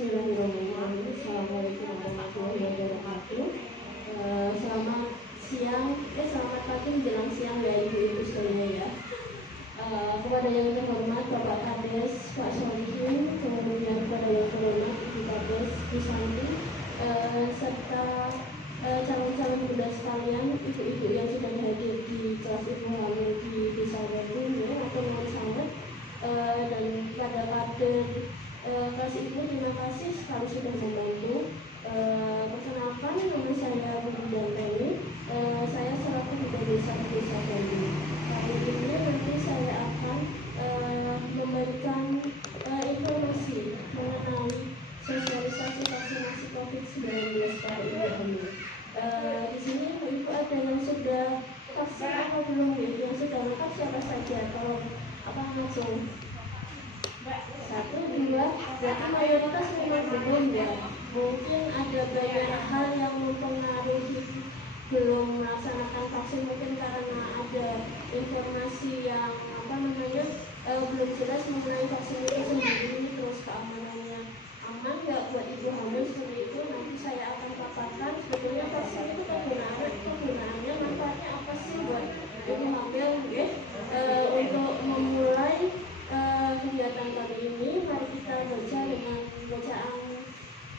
Bismillahirrahmanirrahim. Assalamualaikum warahmatullahi wabarakatuh. Selamat siang, selamat pagi menjelang siang ya ibu-ibu sekalian ya. Kepada yang terhormat Bapak Kades Pak Solihin, kemudian kepada yang terhormat Ibu Kades Bu Santi, serta calon-calon bunda sekalian, ibu-ibu yang sudah hadir di kelas ibu hamil di Desa Wadung ya, atau Nur Sangat, dan pada kader kelas ibu, terima kasih sekali sudah membantu. Perkenalkan, nama saya Budi Danteni, saya selaku Duta Desa Wadung. Kali ini nanti saya akan memberikan informasi mengenai sosialisasi vaksinasi COVID-19 pada ibu hamil. Di sini ibu ada yang sudah vaksin atau belum ya? Yang sudah lengkap siapa saja? Kalau apa langsung? Satu, dua, berarti mayoritas memang belum ya. Mungkin ada banyak hal yang mempengaruhi belum melaksanakan vaksin, mungkin karena ada informasi yang belum jelas mengenai vaksin itu sendiri, terus keamanannya aman nggak buat ibu hamil seperti itu. Nanti saya akan paparkan sebetulnya vaksin itu kegunaannya manfaatnya apa sih buat ibu hamil ya. Untuk memulai kegiatan kali ini, mari kita baca dengan bacaan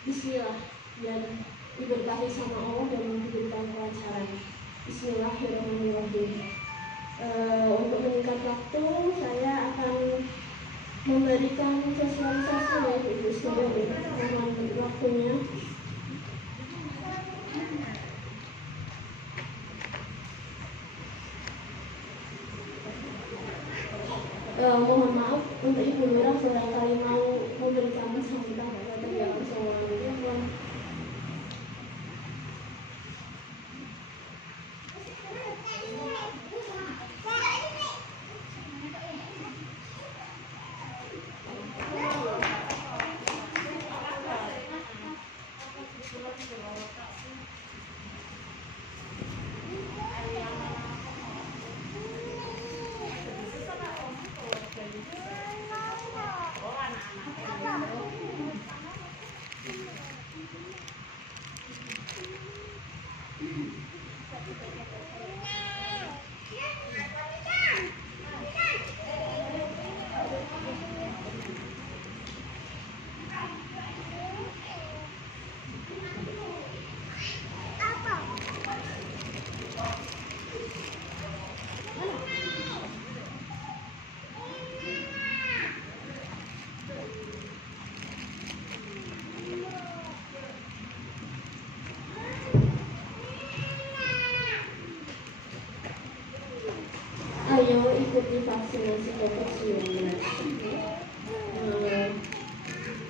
Bismillah dan diberkahi sama Allah dan diberikan kelancaran. Bismillahirrahmanirrahim. Untuk meningkat waktu, saya akan memberikan sosialisasi ya ibu sekalian. Mohon waktunya. Mohon maaf untuk Ibu Lurah barangkali mau memberikan sambutan kepada yang semuanya. Ayo ikuti vaksinasi COVID-19.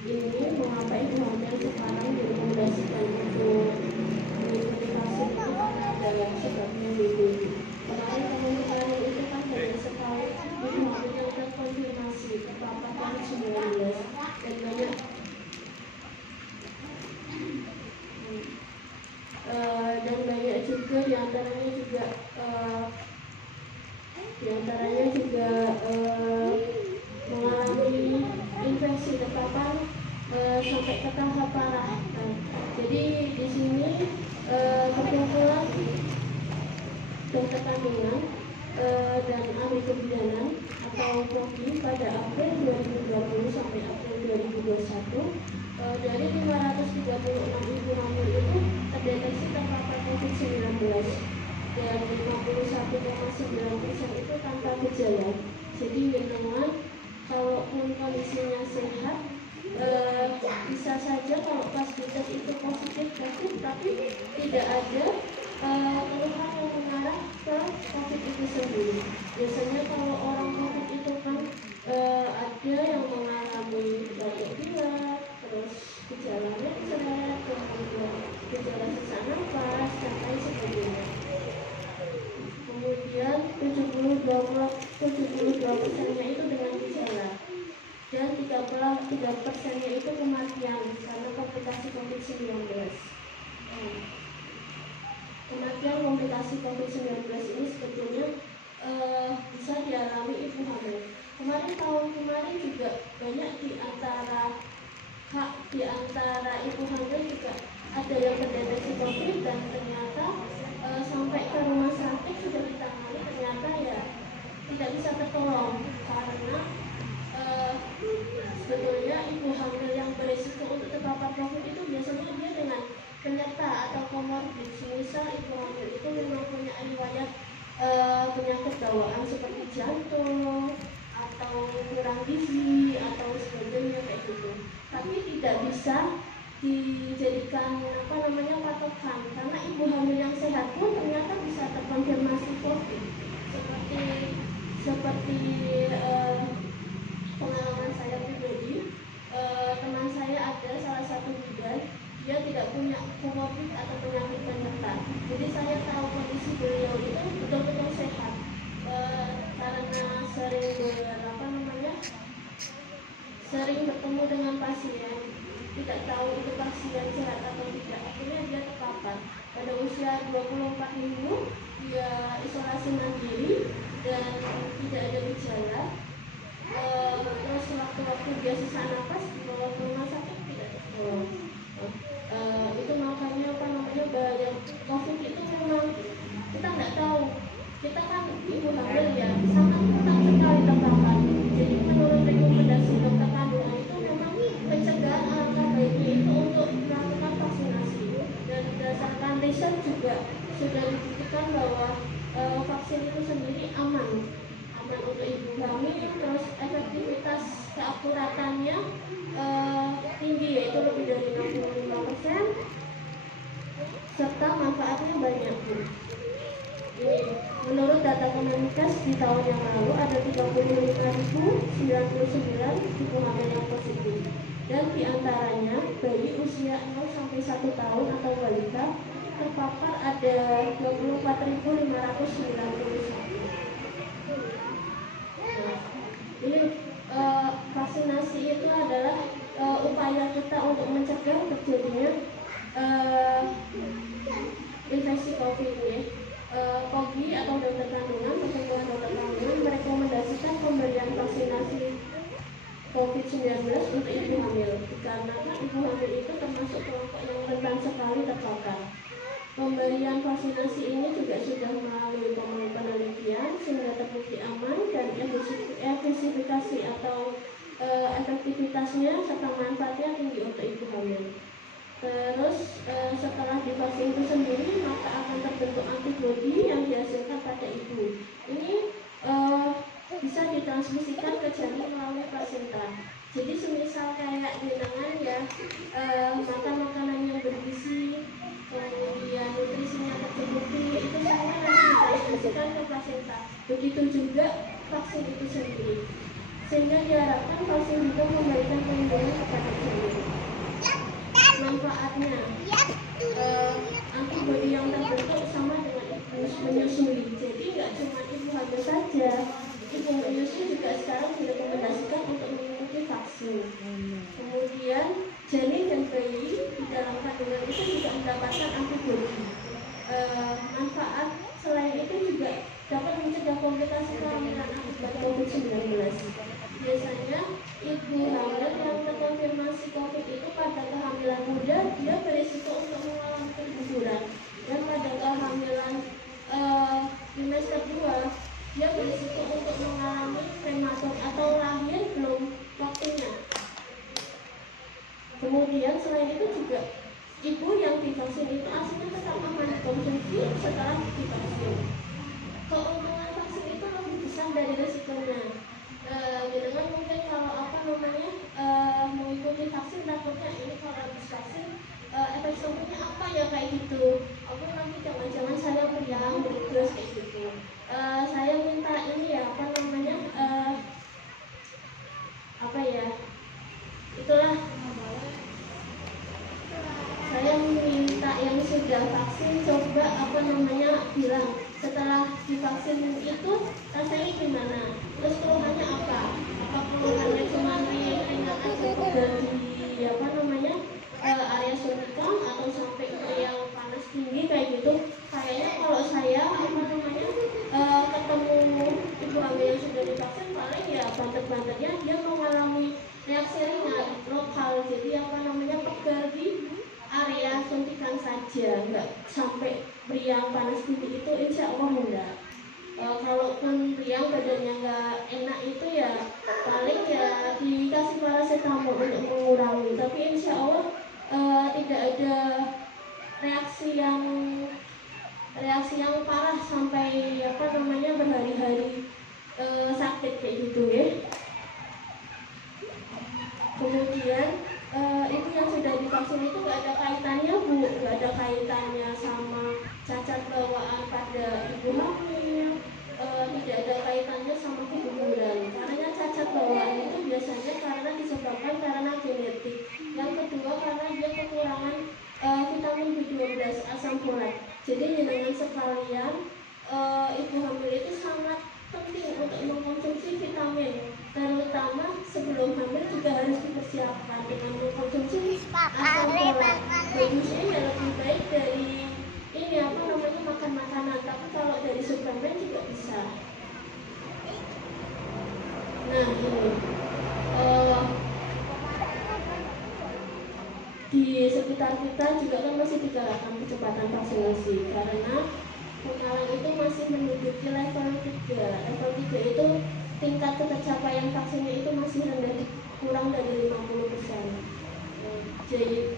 Ini mengapa ibu hamil sekarang direkomendasikan untuk mengikuti vaksin itu karena ada sebabnya dulu. Kemarin itu kan banyak sekali ibu hamil yang terkonfirmasi terpapar COVID-19 dan banyak juga diantaranya juga mengalami infeksi terpapar sampai ke tahap parah. Jadi di sini perkumpulan dokter kandungan dan ahli kebidanan atau POKI pada April 2020 sampai April 2021 dari 536 ibu hamil itu terdeteksi terpapar COVID-19 dan 51,9% itu tanpa gejala. Jadi memang kalaupun kondisinya sehat, bisa saja kalau pas dites itu positif COVID, tapi tidak ada keluhan yang mengarah ke COVID itu sendiri. Biasanya kalau orang COVID itu kan ada yang mengalami batuk pilek, terus gejalanya seret, kemudian gejala sesak nafas dan lain sebagainya. Kemudian 72%-nya itu dengan gejala dan 3%-nya itu kematian karena komplikasi COVID-19. Kematian komplikasi COVID-19 ini sebetulnya bisa dialami ibu hamil. Tahun kemarin juga banyak di antara hak di antara ibu hamil juga ada yang terdeteksi COVID dan ternyata sampai ke rumah sakit sudah ditangani, ternyata ya tidak bisa tertolong karena sebetulnya ibu hamil yang berisiko untuk terpapar COVID itu biasanya dia dengan penyerta atau komorbid. Misal ibu hamil itu memang punya riwayat penyakit bawaan seperti jantung atau kurang gizi atau sebagainya kayak gitu. Tapi tidak bisa dijadikan patokan karena ibu hamil yang sehat pun ternyata bisa terkonfirmasi COVID. Seperti pengalaman saya pribadi, teman saya ada salah satu bidan, dia tidak punya komorbid atau penyakit penyerta. Jadi saya tahu kondisi beliau itu betul-betul sehat karena sering bertemu dengan pasien, tidak tahu itu pasien sehat atau tidak. Akhirnya dia terpapar. Pada usia 24 minggu dia isolasi mandiri dan tidak ada gejala. Terus waktu dia sesak napas dibawa ke rumah sakit tidak tertolong. Itu makanya bahaya COVID itu memang kita nggak tahu. Kita kan ibu hamil ya sangat rentan sekali terpapar. Jadi menurut rekomendasi dokter kandungan itu memang pencegahan alangkah baiknya itu untuk melakukan vaksinasi. Dan berdasarkan riset juga sudah dibuktikan bahwa vaksin itu sendiri aman untuk ibu hamil, terus efektivitas keakuratannya tinggi, yaitu lebih dari 65%, serta manfaatnya banyak. Menurut data Kemenkes di tahun yang lalu ada 35.099 ibu hamil yang positif, dan diantaranya bayi usia 0-1 tahun atau balita terpapar ada 24.591. Ini vaksinasi itu adalah upaya kita untuk mencegah terjadinya infeksi COVID ini. POGI atau dokter kandungan, pertemuan dokter kandungan merekomendasikan pemberian vaksinasi COVID-19 untuk ibu hamil, karena ibu hamil itu termasuk kelompok yang rentan sekali terpapar. Pemberian vaksinasi ini juga sudah melalui penelitian sehingga terbukti aman dan efektivitas atau efektivitasnya serta manfaatnya tinggi untuk ibu hamil. Terus setelah divaksin itu sendiri maka akan terbentuk antibodi yang dihasilkan pada ibu. Ini bisa ditransmisikan ke janin melalui plasenta. Jadi semisal kayak jenengan ya makan makanan yang bergizi, kemudian nutrisinya tercukupi, itu semua nanti ditransmisikan ke plasenta. Begitu juga vaksin itu sendiri. Sehingga diharapkan vaksin juga memberikan perlindungan kepada janin. Manfaatnya antibodi yang terbentuk sama dengan ibu menyusui. Jadi nggak cuma ibu hamil saja, ibu menyusui juga sekarang direkomendasikan untuk mengikuti vaksin. Kemudian janin dan bayi di dalam kandungan itu juga mendapatkan antibodi. Manfaat selain itu juga dapat mencegah komplikasi kehamilan akibat COVID-19. Biasanya ibu hamil yang terkonfirmasi COVID itu pada kehamilan muda dia berisiko untuk mengalami keguguran, dan pada kehamilan trimester 2 dia berisiko untuk mengalami prematur atau lahir belum waktunya. Kemudian selain itu juga ibu yang divaksin itu aslinya tetap aman dikonsumsi setelah divaksin. Keuntungan vaksin itu lebih besar dari risikonya. Dengan mungkin kalau mengikuti vaksin takutnya ini kalau habis vaksin efek sampingnya apa ya kayak gitu. Aku nanti jangan-jangan saya priang terus kayak gitu. Saya minta ini ya itulah saya minta yang sudah vaksin coba bilang setelah divaksin itu rasanya gimana, terus keluhannya apa keluhannya cuma ringan aja dari area cervical atau sampai ke yang panas tinggi kayak gitu. Kayaknya kalau saya ketemu ibu hamil yang sudah divaksin paling ya bantet-bantetnya dia mengalami reaksi ringan lokal, jadi apa namanya pegal di area suntikan saja, nggak sampai meriang panas tinggi itu insya Allah enggak. Kalaupun meriang badannya nggak enak itu ya paling ya dikasih paracetamol untuk mengurangi, tapi insya Allah tidak ada reaksi yang parah sampai apa namanya berhari-hari sakit kayak gitu ya. Kemudian itu yang sudah divaksin itu nggak ada kaitannya Bu, nggak ada kaitannya sama cacat bawaan pada ibu hamil, tidak ada kaitannya sama keguguran. Karena cacat bawaan itu biasanya karena disebabkan karena genetik. Yang kedua karena dia kekurangan vitamin B12 asam folat. Jadi dengan sekalian ibu hamil itu sangat penting untuk mengkonsumsi vitamin, terutama sebelum hamil juga harus dipersiapkan dengan mengkonsumsi asam folat. Bagusnya ya lebih baik dari ini apa namanya makan makanan, tapi kalau dari suplemen juga bisa. Nah ini di sekitar kita juga kan masih digalakkan kecepatan vaksinasi karena Pemalang itu masih menduduki level 3. Level 3 itu tingkat ketercapaian vaksinnya itu masih rendah, kurang dari 50%.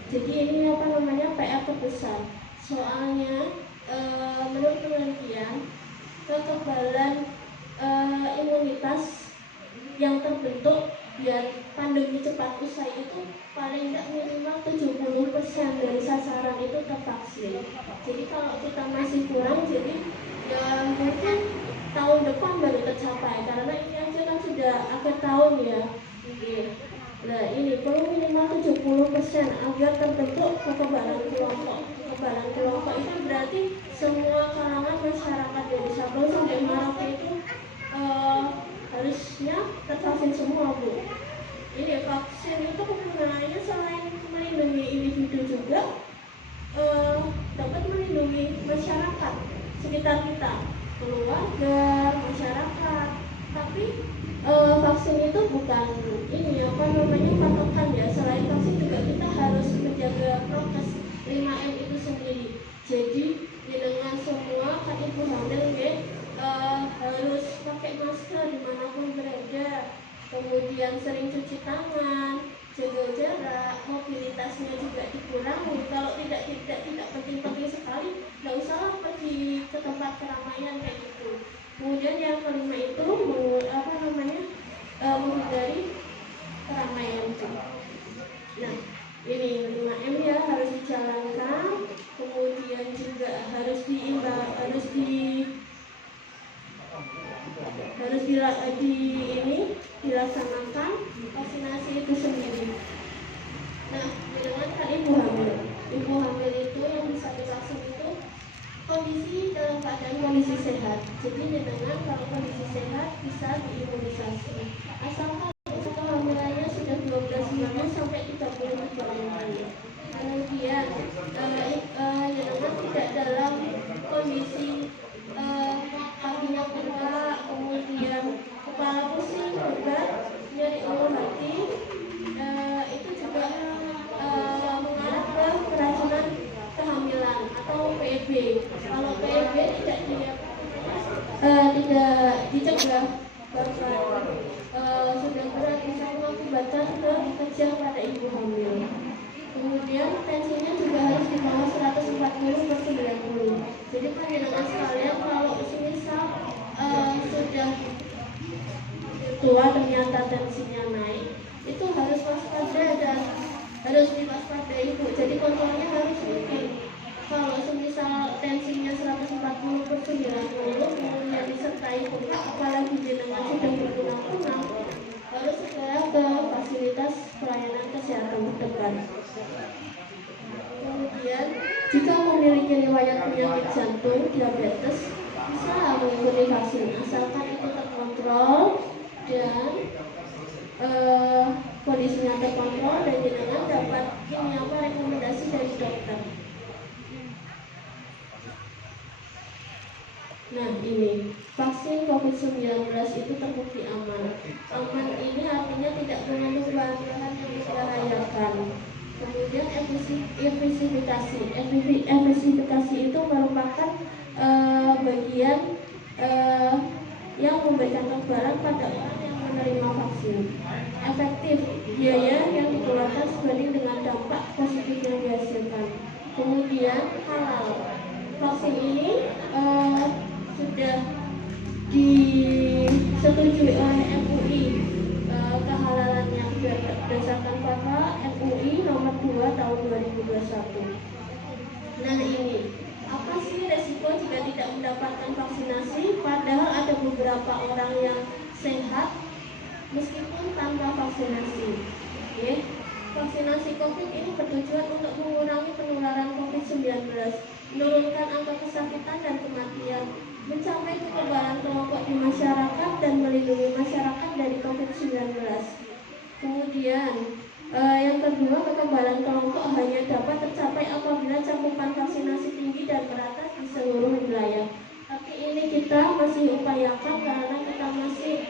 Jadi ini apa namanya PR terbesar. Soalnya menurut penelitian kekebalan imunitas yang terbentuk biar pandemi cepat usai itu paling tidak minimal 70% dari sasaran itu tervaksin. Jadi kalau kita masih kurang, jadi ya mungkin tahun depan baru tercapai karena ini aja kan sudah akhir tahun ya. Nah ini perlu minimal 70% agar terbentuk kekebalan kelompok. Kekebalan kelompok itu berarti semua kalangan masyarakat dari Sabang sampai Merauke itu harusnya tervaksin semua Bu. Ini vaksin itu kegunaannya selain melindungi individu juga dapat melindungi masyarakat sekitar kita, keluarga, masyarakat. Tapi vaksin itu bukan ini apa namanya patokan ya. Selain vaksin juga kita harus menjaga prokes 5M itu sendiri. Jadi dengan semua kan ibu hamil ya harus pakai masker dimanapun berada, kemudian sering cuci tangan, jaga jarak, mobilitasnya juga dikurangi. Kalau tidak penting-penting sekali, nggak usahlah pergi ke tempat keramaian kayak gitu. Kemudian yang kelima itu menghindari keramaian. Nah ini 5M ya harus dijalankan, kemudian juga harus dilaksanakan vaksinasi itu sendiri. Nah, dengan hal ibu hamil itu yang bisa divaksin itu dalam keadaan kondisi sehat. Jadi dengan kalau kondisi sehat bisa diimunisasi. Asalkan kehamilannya sudah 12 bulan sampai 30 bulan. Kemudian dengan tidak dalam kondisi kakinya bengkak, kemudian kepala pusing, berat, nyeri ulur hati, itu juga mengarah ke keracunan kehamilan atau PEB. Kalau PEB tidak dicegah, bahkan sudah berat bisa mengakibatkan kejang pada ibu hamil. Kemudian tensinya juga harus di bawah 140/90. Jadi panjenengan sekalian kalau semisal sudah tua ternyata tensinya naik, itu harus waspada dan harus diwaspadai Bu. Jadi kontrolnya harus rutin. Kalau semisal tensinya 140/90 kemudian disertai bengkak, apalagi jenengan sudah berkunang-kunang, harus segera ke fasilitas pelayanan kesehatan terdekat. Kemudian jika memiliki riwayat penyakit jantung, diabetes, bisa mengikuti vaksin asalkan itu terkontrol dan kondisinya terkontrol dan jenengan dapat rekomendasi dari dokter. Nah ini vaksin COVID-19 itu terbukti aman. Aman ini artinya tidak mengandung bahan dilakukan. Kemudian efisiensi itu merupakan bagian yang memberikan kekebalan pada orang yang menerima vaksin. Efektif, biaya yang dikeluarkan sebanding dengan dampak positif yang dihasilkan. Kemudian halal, vaksin ini sudah disetujui oleh MUI, kehalalannya berdasarkan fatwa MUI nomor 2 tahun 2021. Nah ini, apa sih resiko jika tidak mendapatkan vaksinasi? Padahal ada beberapa orang yang sehat meskipun tanpa vaksinasi. Okay. Vaksinasi COVID ini bertujuan untuk mengurangi penularan COVID-19, menurunkan angka kesakitan dan kematian, mencapai kekebalan kelompok di masyarakat dan melindungi masyarakat dari COVID-19. Kemudian yang kedua, kekebalan kelompok hanya dapat tercapai apabila cakupan vaksinasi tinggi dan merata di seluruh wilayah. Tapi ini kita masih upayakan karena kita masih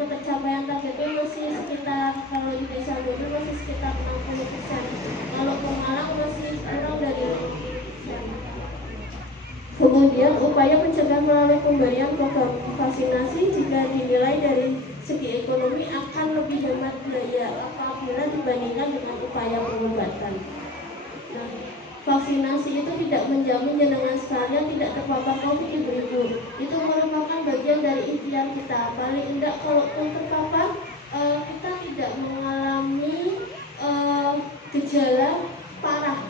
pencapaian targetnya masih sekitar, kalau di desa Bodo masih sekitar 60%, kalau Pemalang masih kurang dari 50%. Kemudian upaya pencegahan melalui pemberian program vaksinasi jika dinilai dari segi ekonomi akan lebih hemat biaya apabila dibandingkan dengan upaya pengobatan. Nah, vaksinasi itu tidak menjamin jenengan sekalian tidak terpapar COVID ibu-ibu. Itu merupakan bagian dari ikhtiar kita. Paling tidak kalaupun terpapar, kita tidak mengalami gejala parah,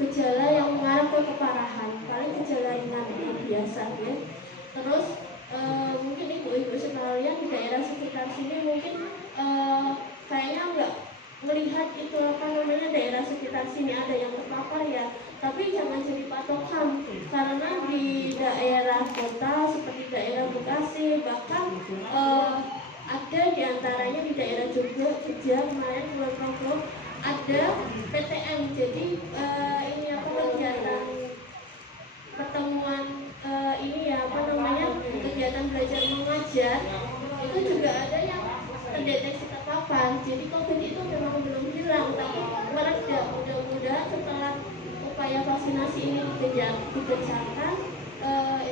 gejala yang mengarah ke keparahan. Paling gejala ringan yang biasa ya. Terus mungkin ibu-ibu sekalian di daerah sekitar sini mungkin kayaknya enggak melihat itu daerah sekitar sini ada yang terpapar ya, tapi jangan jadi patokan karena di daerah kota seperti daerah Bekasi bahkan ada diantaranya di daerah Jogja kemarin bulan Oktober ada PTM, jadi ini kegiatan pertemuan kegiatan belajar mengajar itu juga ada yang terdeteksi terpapar. Jadi COVID itu memang belum hilang, tapi mereda. Mudah-mudahan setelah upaya vaksinasi ini digencarkan,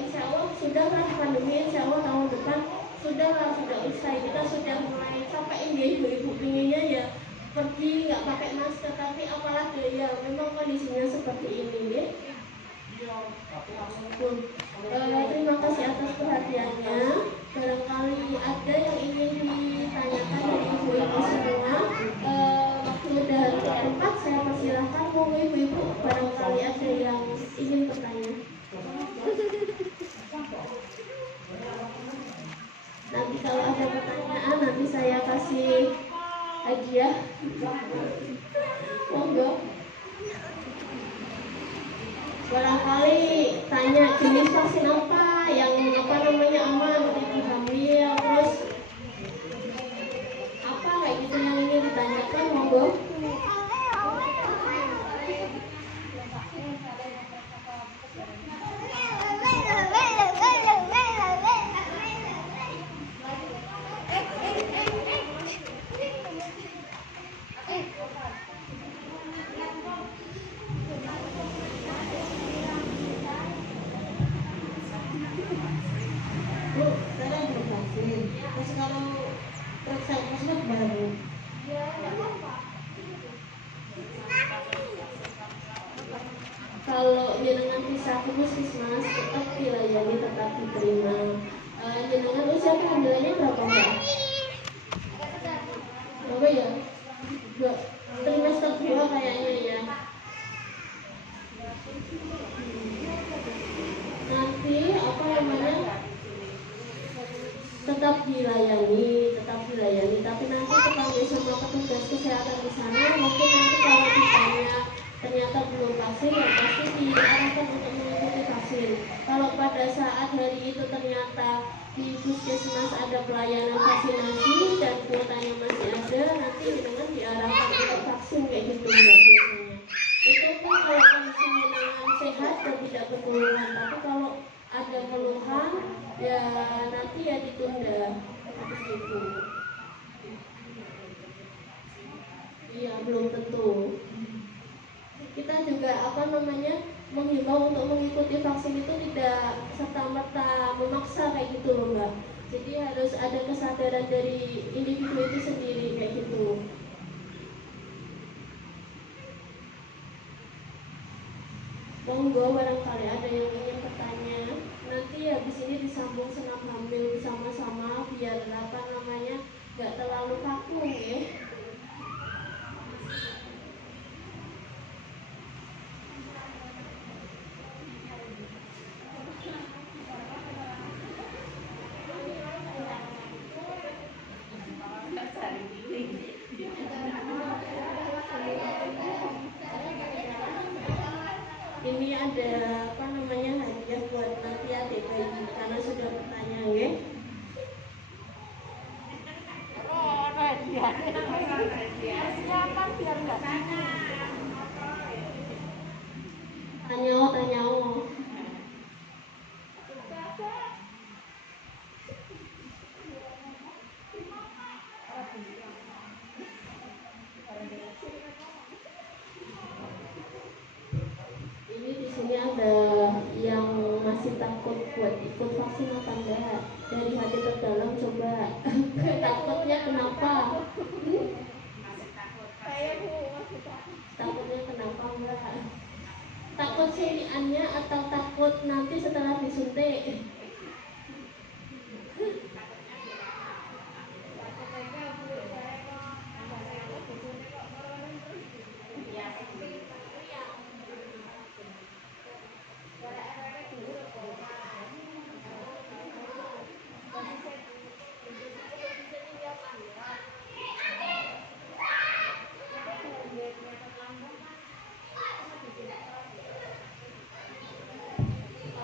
insya Allah sudahlah pandemi, insya Allah tahun depan sudah usai. Kita sudah mulai sampai ini ibu-ibu pinginnya ya pergi nggak pakai masker, tapi apalagi ya memang kondisinya seperti ini ya. Terima kasih atas perhatiannya. Barangkali ada yang ingin ditanyakan dari ibu-ibu semua. Waktu udah tempat, saya persilahkan. Monggo ibu-ibu, barangkali ada yang ingin bertanya. Nanti kalau ada pertanyaan, nanti saya kasih hadiah. Monggo. Barangkali tanya jenis vaksin apa yang aman untuk ibu hamil, terus apa kayak gitu yang ingin ditanyakan, monggo. Kalau jenengan bisa ke puskesmas tetap dilayani, tetap diterima. Jenengan usia kehamilannya berapa mbak? Berapa ya? Trimester 2 kayaknya ya. Nanti tetap dilayani, tapi nanti kepanggil sama petugas kesehatan di sana. Mungkin nanti kalau ditanya ternyata belum vaksin, ya pasti diarahkan untuk mengikuti vaksin. Kalau pada saat hari itu ternyata di puskesmas ada pelayanan vaksinasi dan kuotanya masih ada, nanti dengan diarahkan untuk vaksin kayak gitu ya biasanya. Itu pun kalau kondisi jenengan sehat dan tidak berkeluhan. Tapi kalau ada keluhan, ya nanti ya ditunda. Habis itu. menghimbau untuk mengikuti vaksin itu tidak serta-merta memaksa kayak gitu loh Mbak. Jadi harus ada kesadaran dari individu itu sendiri kayak gitu. Monggo barangkali ada yang ingin bertanya. Nanti habis ini disambung senam hamil bersama-sama biar nggak terlalu kaku ya. Ini ada hadiah buat nanti adik bayi karena sudah bertanya ya. Siapa biar nggak tanya. Ini di sini ada yang masih takut buat ikut vaksin apa enggak? Dari hati terdalam coba. Takutnya kenapa? Takutnya kenapa enggak? Takut suntikannya atau takut nanti setelah disuntik?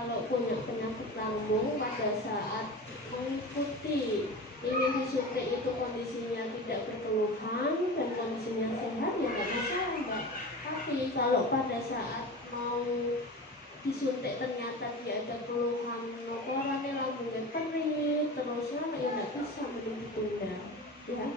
Kalau punya penyakit lambung pada saat mengikuti ini disuntik itu kondisinya tidak berkeluhan dan kondisinya sehat ya nggak masalah Mbak. Tapi kalau pada saat mau disuntik ternyata dia ada keluhan korannya lambungnya perih terus ya nggak bisa mending ditunda ya.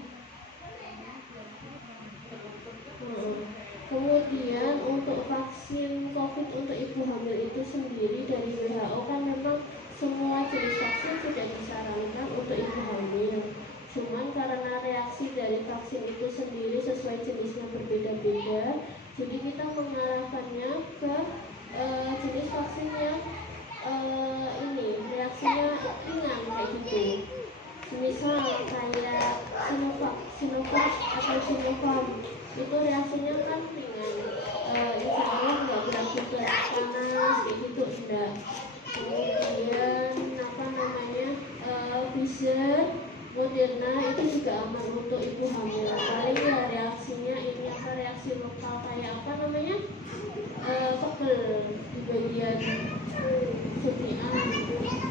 Kemudian untuk vaksin COVID untuk ibu hamil itu sendiri dari WHO kan memang semua jenis vaksin sudah disarankan untuk ibu hamil. Cuman karena reaksi dari vaksin itu sendiri sesuai jenisnya berbeda-beda, jadi kita mengarahkannya ke jenis vaksin yang ini reaksinya ringan kayak gitu. Misal kayak Sinovac atau Sinovac itu reaksinya kan ringan, insya Allah nggak berakibat panas kayak gitu enggak. Kemudian Pfizer, Moderna itu juga aman untuk ibu hamil. Paling ya reaksinya ini reaksi lokal kayak pegel di bagian suntikan.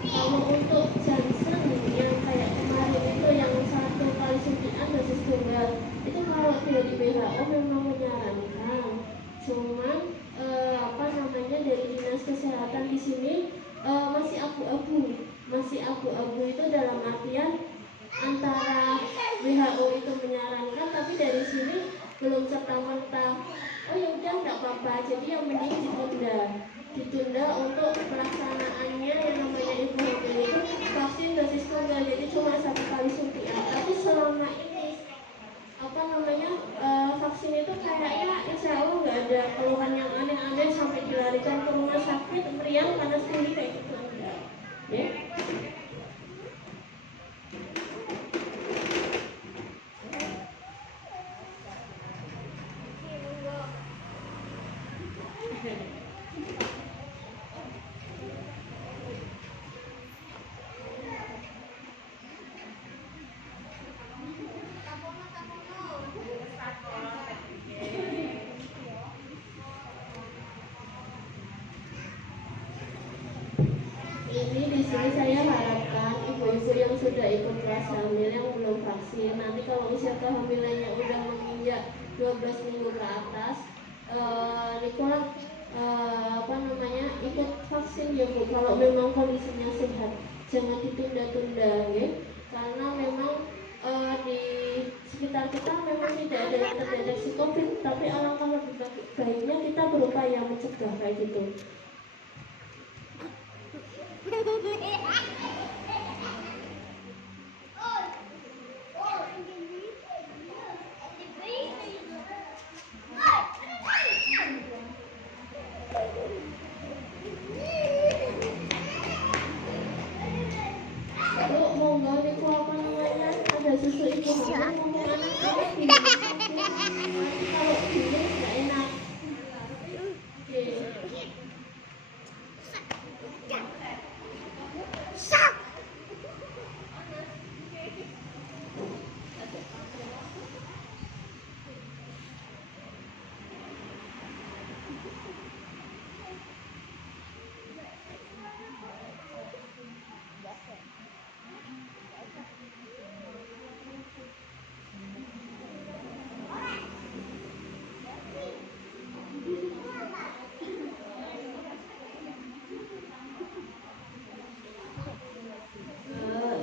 Kalau untuk Johnson yang kayak kemarin itu yang 1 kali suntikan dosis tunggal itu kalau dari WHO memang menyarankan, cuman dari dinas kesehatan di sini masih abu-abu itu dalam artian antara WHO itu menyarankan tapi dari sini belum serta-merta oh ya udah nggak apa-apa, jadi yang mending ditunda untuk pelaksanaannya yang namanya ibu hamil itu vaksin dosis tunggal, jadi cuma 1 kali suntikan. Tapi selama ini vaksin itu kayaknya insya Allah nggak ada keluhan yang aneh-aneh sampai dilarikan ke rumah sakit meriang panas tinggi kayak gitu enggak ya. Ini di sini saya harapkan ibu-ibu yang sudah ikut kelas hamil yang belum vaksin, nanti kalau usia kehamilannya udah menginjak 12 minggu ke atas, ikut vaksin ya Bu. Kalau memang kondisinya sehat, jangan ditunda-tunda ya. Karena memang di sekitar kita memang tidak ada yang terdeteksi COVID, tapi alangkah lebih baiknya kita berupaya mencegah kayak gitu. Lalu monggo niku apa namanya, ada susu ibu hamil mumpung anak-anak di rumah sakit. Nanti kalau dingin nggak enak. Oke.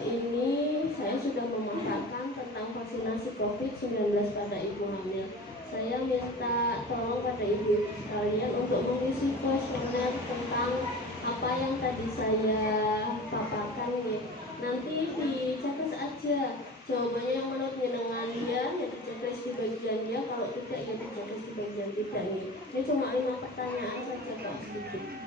Ini saya sudah memaparkan tentang vaksinasi COVID-19 pada ibu hamil. Saya minta tolong pada ibu sekalian untuk mengisi kuesioner tentang apa yang tadi saya paparkan ini. Nanti dicekes aja jawabannya yang menurut dengan dia, ya dicekes di bagian dia, kalau tidak ya dicekes di bagian tidak nih. Ini cuma 5 pertanyaan saja kok, sedikit.